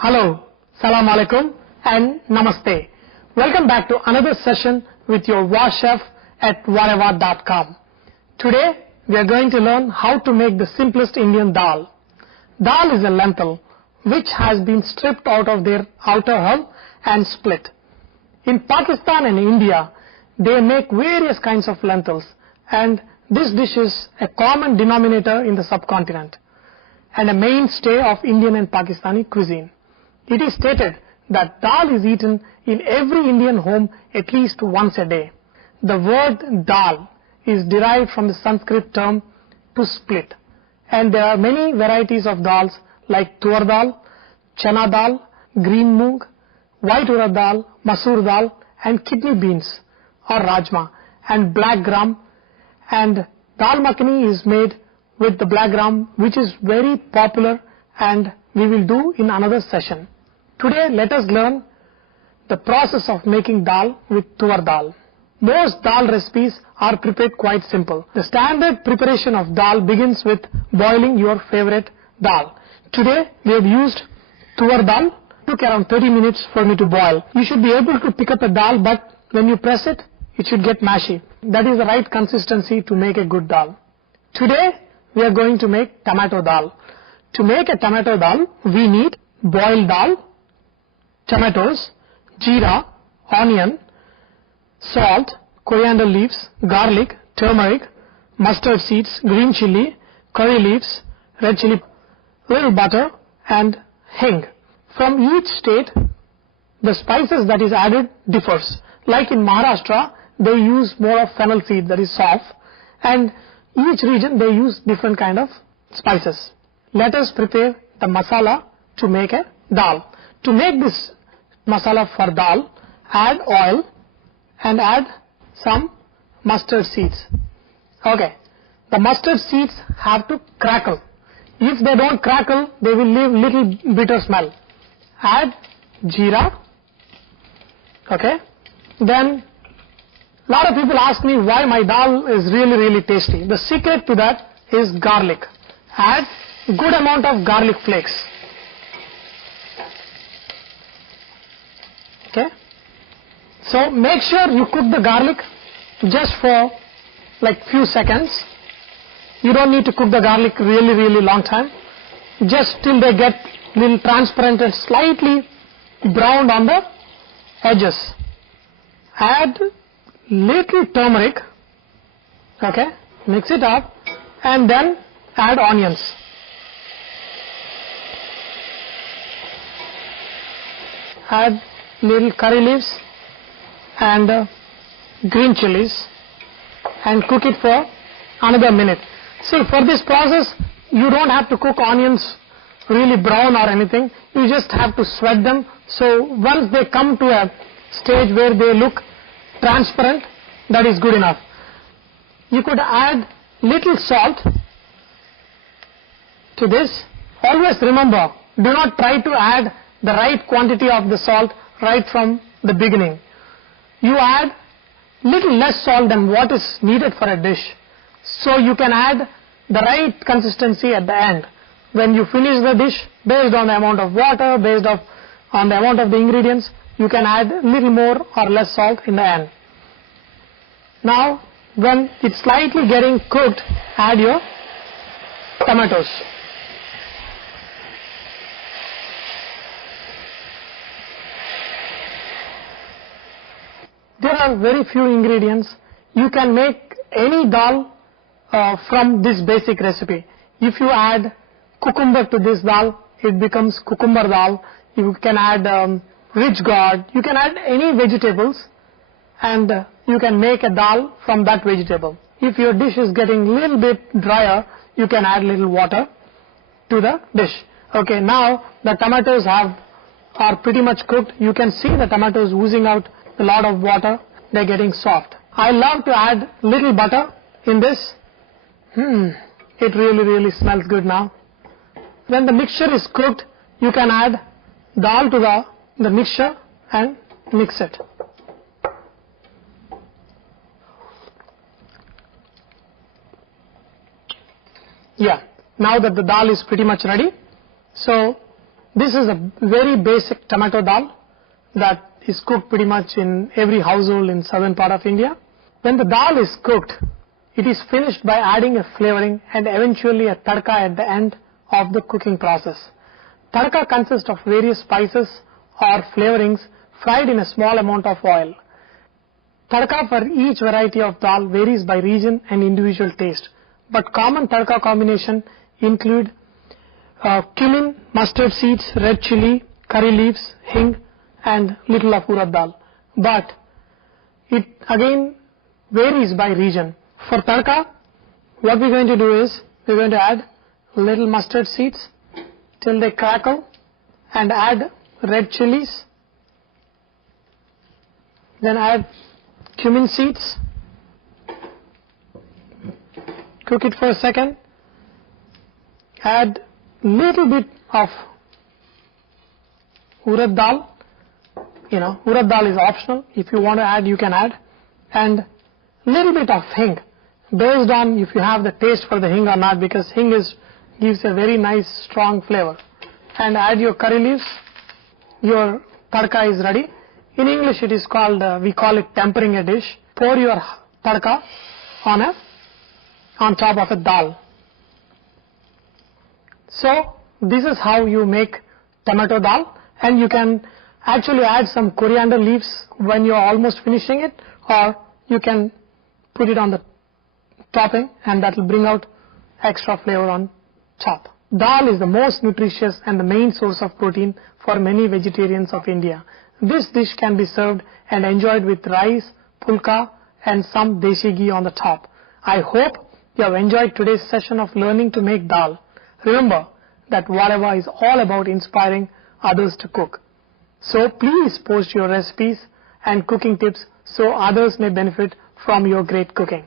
Hello, Salam Alaikum and Namaste. Welcome back to another session with your War Chef at whatever.com. Today we are going to learn how to make the simplest Indian dal. Dal is a lentil which has been stripped out of their outer hull and split. In Pakistan and India, they make various kinds of lentils, and this dish is a common denominator in the subcontinent and a mainstay of Indian and Pakistani cuisine. It is stated that dal is eaten in every Indian home at least once a day. The word dal is derived from the Sanskrit term to split, and there are many varieties of dals like tur dal, chana dal, green moong, white urad dal, masoor dal, and kidney beans or rajma, and black gram, and dal makhani is made with the black gram, which is very popular, and we will do in another session. Today let us learn the process of making dal with tur dal. Most dal recipes are prepared quite simple. The standard preparation of dal begins with boiling your favorite dal. Today we have used tur dal. Took around 30 minutes for me to boil. You should be able to pick up a dal, but when you press it, it should get mashy. That is the right consistency to make a good dal. Today we are going to make tomato dal. To make a tomato dal, we need boiled dal, tomatoes, jeera, onion, salt, coriander leaves, garlic, turmeric, mustard seeds, green chili, curry leaves, red chili, little butter, and hing. From each state, the spices that is added differs. Like in Maharashtra, they use more of fennel seed, that is soft, and each region they use different kind of spices. Let us prepare the masala to make a dal. To make this masala for dal, add oil and add some mustard seeds. Okay, the mustard seeds have to crackle. If they don't crackle, they will leave little bitter smell. Add jeera. Okay, then lot of people ask me why my dal is really tasty. The secret to that is garlic. Add good amount of garlic flakes. Okay, so make sure you cook the garlic just for like few seconds. You don't need to cook the garlic really long time, just till they get little transparent and slightly browned on the edges. Add little turmeric. Okay, mix it up, and then add onions. Add little curry leaves and green chilies, and cook it for another minute. See, for this process you don't have to cook onions really brown or anything. You just have to sweat them, so once they come to a stage where they look transparent, that is good enough. You could add little salt to this. Always remember, do not try to add the right quantity of the salt right from the beginning. You add little less salt than what is needed for a dish, so you can add the right consistency at the end. When you finish the dish, based on the amount of water, based on the amount of the ingredients, you can add little more or less salt in the end. Now when it's slightly getting cooked, add your tomatoes. There are very few ingredients. You can make any dal from this basic recipe. If you add cucumber to this dal, it becomes cucumber dal. You can add rich gourd. You can add any vegetables, and you can make a dal from that vegetable. If your dish is getting little bit drier, you can add little water to the dish. Okay, now the tomatoes are pretty much cooked. You can see the tomatoes oozing out a lot of water. They're getting soft. I love to add little butter in this. It really smells good now. When the mixture is cooked, you can add dal to the mixture and mix it. Yeah, now that the dal is pretty much ready, so This is a very basic tomato dal that is cooked pretty much in every household in southern part of India. When the dal is cooked, it is finished by adding a flavoring and eventually a tadka at the end of the cooking process. Tadka consists of various spices or flavorings fried in a small amount of oil. Tadka for each variety of dal varies by region and individual taste, but common tadka combination include cumin, mustard seeds, red chili, curry leaves, hing, and little of urad dal. But it again varies by region. For tadka, what we're going to do is we're going to add little mustard seeds till they crackle and add red chilies, then add cumin seeds, cook it for a second, add little bit of urad dal. Urad dal is optional. If you want to add, you can add, and little bit of hing, based on if you have the taste for the hing or not, because hing gives a very nice strong flavor. And add your curry leaves. Your tadka is ready. In English it is called, we call it tempering a dish. Pour your tadka on top of a dal. So this is how you make tomato dal, and you can actually add some coriander leaves when you are almost finishing it, or you can put it on the topping and that will bring out extra flavor on top. Dal is the most nutritious and the main source of protein for many vegetarians of India. This dish can be served and enjoyed with rice, pulka, and some deshi ghee on the top. I hope you have enjoyed today's session of learning to make dal. Remember that Vareva is all about inspiring others to cook. So please post your recipes and cooking tips so others may benefit from your great cooking.